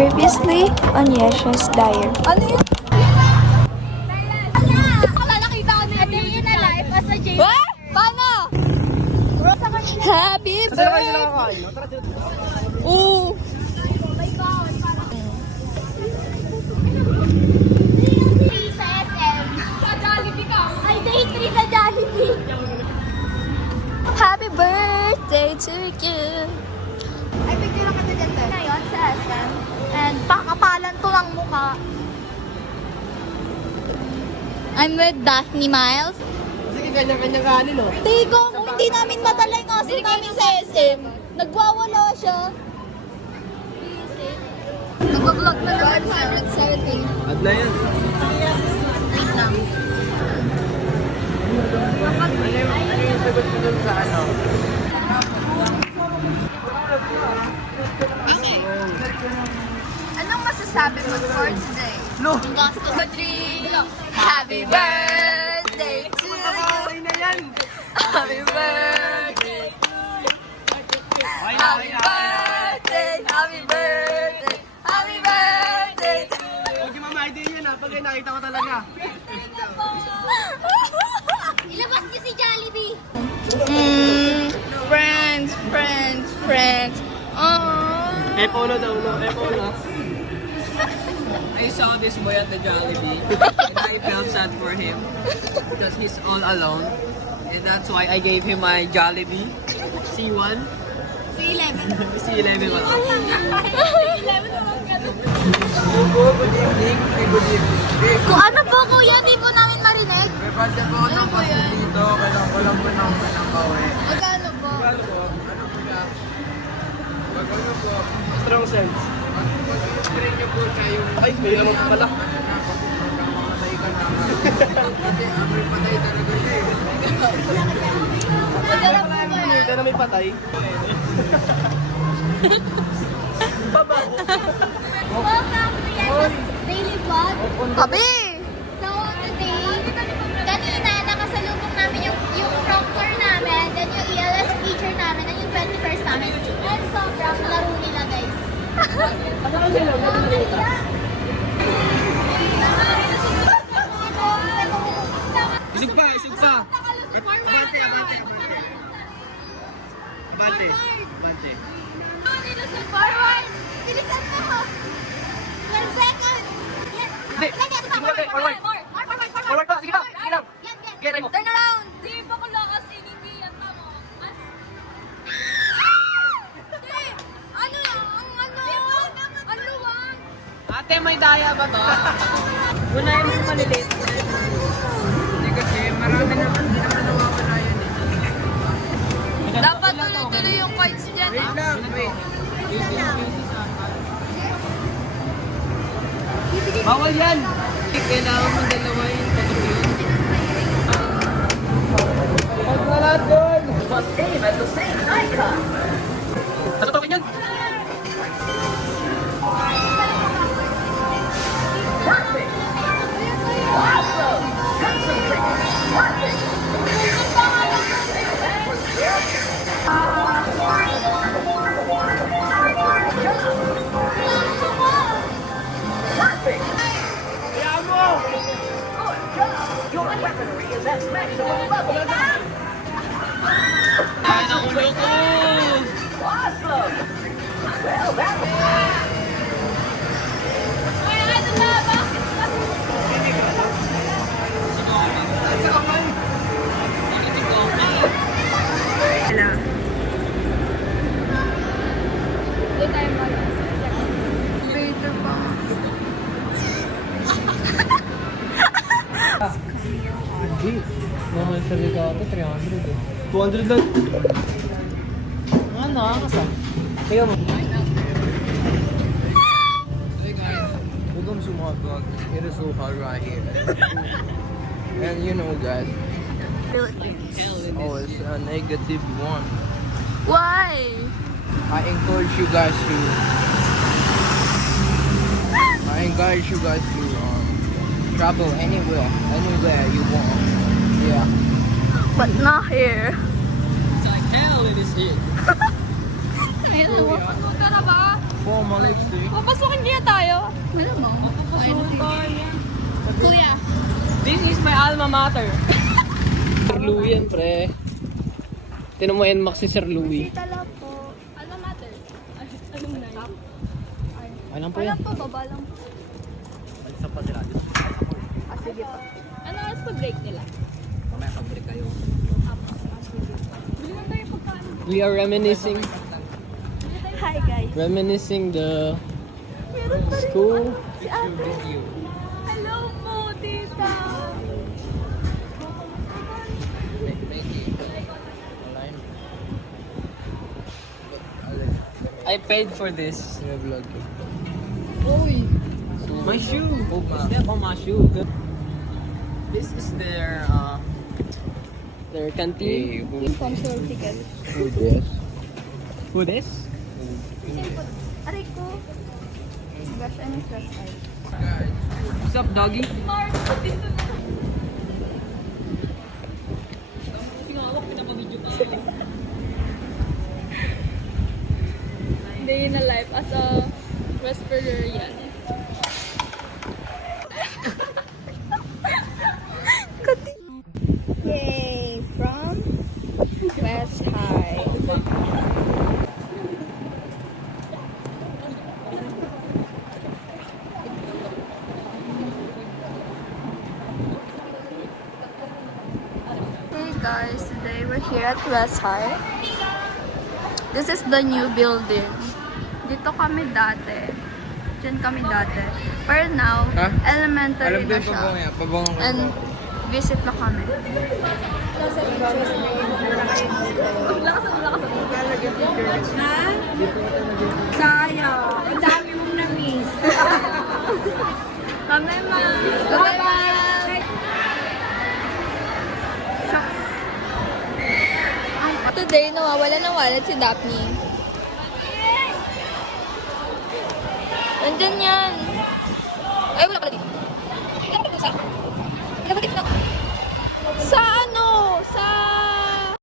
Previously on Yesha's Diary. Ano yun? Wala nakita ko na day in a life as a J. What? Paano? Happy birthday! Ooh! Sa SM. Sa Jollibee ka. Ay, day 3 sa Jollibee. Happy birthday to you! Ay, picture lang kita dyan. Ngayon sa SM. And pakapalan to ng mukha. I'm with Daphne Miles. Sige, kanya-kanya ka ano, no? Tigo, hindi namin madala yung aso namin sa SM. Nagwawala siya. Nag-vlog na naman siya at 17. At na yan. Wait lang. Ano yung sagot mo dun sa ano? Okay. Anong masasabi mo for today? No! Gusto ko Happy birthday to you! Ay na yan! Happy birthday! Happy birthday! Happy birthday! Happy birthday to you! Huwag yung mamay din yan ha, pag nakita ko talaga. Ilabas niyo si Jollibee! Friends. Epolo daw, no? Epolo. I saw this boy at the Jollibee and I felt sad for him because he's all alone and that's why I gave him my Jollibee C1 C11. C11 ba? Kung ano po kuya, hindi po namin marinig. May budget po ng pasto dito, kailangan ko lang po ng bawi. Magkano po? Ano po? Ano po na? Magkano po? Strong sense. Pag-train niyo po na yung... Ay, may naman po pala. Kasi amoy patay talaga siya eh. Magkano po ba? Ito na may patay. Welcome to Yesha's Daily Vlog. Tabi! So today, kanina nakasalubong namin yung proctor namin, then yung ELS teacher namin, then yung 21st namin. And sobrang laro nila guys. Isig pa, isig pa. Abante, abante, abante. Abante. Forward! Bilisan mo! 12 seconds! Yan! Hindi. Lagyan pa! Forward, forward. Forward pa, sige pa, sige lang. Yan, yan! Get mo. Turn around! Di ba ko lakas hindi yan tama? Mas... Di! Ano lang? Ano? Ano lang? Ate, may daya ba to? Unahin mo yung maliliit. Hindi kasi, marami naman, hindi naman nawawala yan eh. Dapat tuloy-tuloy yung coins dyan. Wait lang, wait. Bawal yan! Kailangan mo dalawa yung patuloy. Huwag na lahat doon! Natutukin yan! Kaya mo! Ay, nakulo ko! Hindi. Mahal sa Ricardo, 300 eh. 200 lang. Ano, nakakasa. Tingnan mo. Hey guys, welcome to my vlog. It is so hot right here. And you know guys, oh it's a negative one. Why? I encourage you guys to travel anywhere you want. Yeah. But not here. It's like hell it is here. Huwag ka na ba? For Malaysia. Papasukin niya Wala mo. Kuya. This is my alma mater. Sir Louie yan, pre. Tinan mo NMAX si Sir Louie. Tala po. Alma mater. Anong na yun? Ano po Wala yan? po, baba lang. Sige pa. Ano oras pa break nila? Mamaya pag-break kayo. Bili na tayo pagkain. We are reminiscing. Hi guys. Reminiscing the Meron pa rin. school. Si ate. Hello po, tita. I paid for this. Vlog. Uy. My shoe. Step on my shoe. This is their canteen. Sponsor ticket. Who this? Who this? Aray ko. Gosh, I'm stressed out. What's up, doggy? Mark, dito na. Day in a life as a Westphallian. Yay! From West High. Hey guys, today we're here at West High. This is the new building. Dito kami dati. Diyan kami dati. Pero now, Ha? elementary na siya. And visit na kami. Sayang. Ang dami mong na-miss. Kami ma. Bye-bye. Today, nawawala ng wallet si Daphne. Nandyan yan. Ay, wala pala dito.